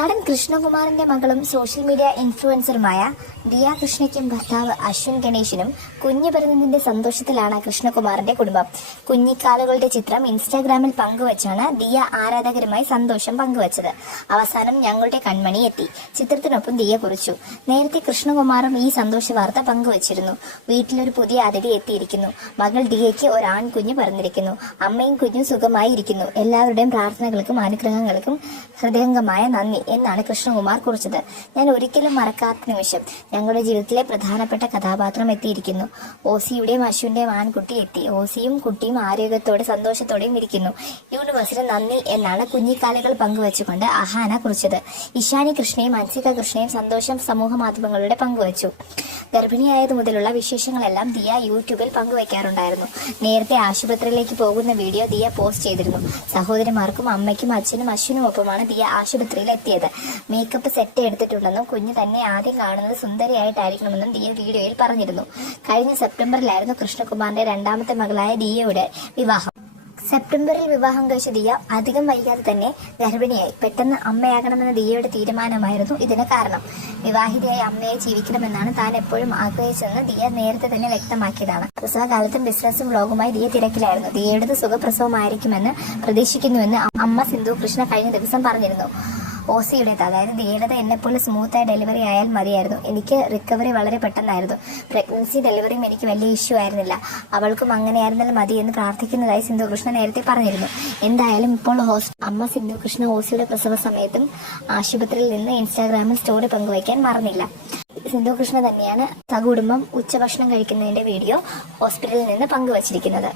നടൻ കൃഷ്ണകുമാറിന്റെ മകളും social media ഇൻഫ്ലുവൻസറുമായ Diya കൃഷ്ണയ്ക്കും ഭർത്താവ് അശ്വിൻ ഗണേഷിനും കുഞ്ഞു പിറന്നതിന്റെ സന്തോഷത്തിലാണ് കൃഷ്ണകുമാറിന്റെ കുടുംബം. കുഞ്ഞിക്കാലുകളുടെ ചിത്രം ഇൻസ്റ്റാഗ്രാമിൽ പങ്കുവച്ചാണ് ദിയ ആരാധകരുമായി സന്തോഷം പങ്കുവച്ചത്. അവസാനം ഞങ്ങളുടെ കൺമണി എത്തി, ചിത്രത്തിനൊപ്പം ദിയ കുറിച്ചു. നേരത്തെ കൃഷ്ണകുമാറും ഈ സന്തോഷ വാർത്ത പങ്കുവച്ചിരുന്നു. വീട്ടിലൊരു പുതിയ അതിഥി എത്തിയിരിക്കുന്നു. മകൾ ദിയയ്ക്ക് ഒരു ആൺകുഞ്ഞ് പിറന്നിരിക്കുന്നു. അമ്മയും കുഞ്ഞും സുഖമായി ഇരിക്കുന്നു. എല്ലാവരുടെയും പ്രാർത്ഥനകൾക്കും അനുഗ്രഹങ്ങൾക്കും ഹൃദയംഗമായ നന്ദി എന്നാണ് കൃഷ്ണകുമാർ കുറിച്ചത്. ഞാൻ ഒരിക്കലും മറക്കാത്ത നിമിഷം. ഞങ്ങളുടെ ജീവിതത്തിലെ പ്രധാനപ്പെട്ട കഥാപാത്രം എത്തിയിരിക്കുന്നു. ഓസിയുടെയും അശ്വിന്റെയും ആൺകുട്ടി എത്തി. ഓസിയും കുട്ടിയും ആരോഗ്യത്തോടെ സന്തോഷത്തോടെയും ഇരിക്കുന്നു. യൂണിവേഴ്സിന് നന്ദി എന്നാണ് കുഞ്ഞിക്കാലുകൾ പങ്കുവച്ചുകൊണ്ട് അഹാന കുറിച്ചത്. ഇഷാനി കൃഷ്ണയും അൻസിക കൃഷ്ണയും സന്തോഷം സമൂഹ മാധ്യമങ്ങളുടെ പങ്കുവച്ചു. ഗർഭിണിയായത് മുതലുള്ള വിശേഷങ്ങളെല്ലാം ദിയ യൂട്യൂബിൽ പങ്കുവയ്ക്കാറുണ്ടായിരുന്നു. നേരത്തെ ആശുപത്രിയിലേക്ക് പോകുന്ന വീഡിയോ ദിയ പോസ്റ്റ് ചെയ്തിരുന്നു. സഹോദരിമാർക്കും അമ്മയ്ക്കും അച്ഛനും അശ്വിനുമൊപ്പമാണ് ദിയ ആശുപത്രിയിൽ എത്തിയത്. മേക്കപ്പ് സെറ്റ് എടുത്തിട്ടുണ്ടെന്നും കുഞ്ഞ് തന്നെ ആദ്യം കാണുന്നത് സുന്ദരിയായിട്ടായിരിക്കണമെന്നും ദിയ വീഡിയോയിൽ പറഞ്ഞിരുന്നു. കഴിഞ്ഞ സെപ്റ്റംബറിലായിരുന്നു കൃഷ്ണകുമാറിന്റെ രണ്ടാമത്തെ മകളായ ദിയയുടെ വിവാഹം. സെപ്റ്റംബറിൽ വിവാഹം കഴിച്ച ദിയ അധികം വൈകാതെ തന്നെ ഗർഭിണിയായി. പെട്ടെന്ന് അമ്മയാകണമെന്ന ദിയയുടെ തീരുമാനമായിരുന്നു ഇതിന് കാരണം. വിവാഹിതയായി അമ്മയായി ജീവിക്കണമെന്നാണ് താൻ എപ്പോഴും ആഗ്രഹിച്ചതെന്ന് ദിയ നേരത്തെ തന്നെ വ്യക്തമാക്കിയതാണ്. പ്രസവകാലത്തും ബിസിനസ്സും വ്ലോഗുമായി ദിയ തിരക്കിലായിരുന്നു. ദിയയുടേത് സുഖപ്രസവമായിരിക്കുമെന്ന് പ്രതീക്ഷിക്കുന്നുവെന്ന് അമ്മ സിന്ധു കൃഷ്ണ കഴിഞ്ഞ ദിവസം പറഞ്ഞിരുന്നു. ഓസിയുടേത്, അതായത് ദിയയുടേത് എന്നെപ്പോലെ സ്മൂത്തായ ഡെലിവറി ആയാൽ മതിയായിരുന്നു. എനിക്ക് റിക്കവറി വളരെ പെട്ടെന്നായിരുന്നു. പ്രഗ്നൻസി ഡെലിവറിയും എനിക്ക് വലിയ ഇഷ്യൂ ആയിരുന്നില്ല. അവൾക്കും അങ്ങനെയായിരുന്നാൽ മതി എന്ന് പ്രാർത്ഥിക്കുന്നതായി സിന്ധു കൃഷ്ണ നേരത്തെ പറഞ്ഞിരുന്നു. എന്തായാലും ഇപ്പോൾ അമ്മ സിന്ധു കൃഷ്ണ ഓസിയുടെ പ്രസവ സമയത്തും ആശുപത്രിയിൽ നിന്ന് ഇൻസ്റ്റാഗ്രാമിൽ സ്റ്റോറി പങ്കുവയ്ക്കാൻ മറന്നില്ല. സിന്ധു കൃഷ്ണ തന്നെയാണ് സകുടുംബം ഉച്ചഭക്ഷണം കഴിക്കുന്നതിന്റെ വീഡിയോ ഹോസ്പിറ്റലിൽ നിന്ന് പങ്കുവച്ചിരിക്കുന്നത്.